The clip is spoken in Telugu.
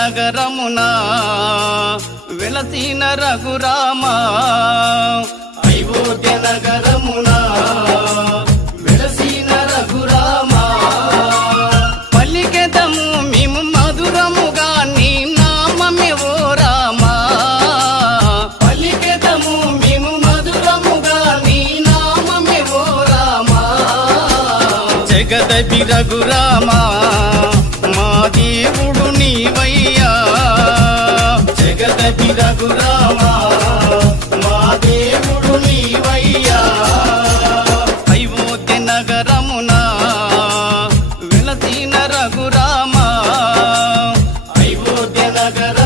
నగరమునా వెలసిన రఘురామా అయోధ్య నగరమునా వెలసిన రఘురామా పలికెదము మేము మధురముగా నీ నామమే ఓ రామా పలికెదము మేము మధురముగా నీ నామమే ఓ రామా జగదపి రఘురామా మా దేవుడు నీవయ్యా జగదపి రఘురామా మా దేవుడు నీవయ్యా అయోధ్య నగరమునా వెలసిన రఘురామా అయోధ్య నగర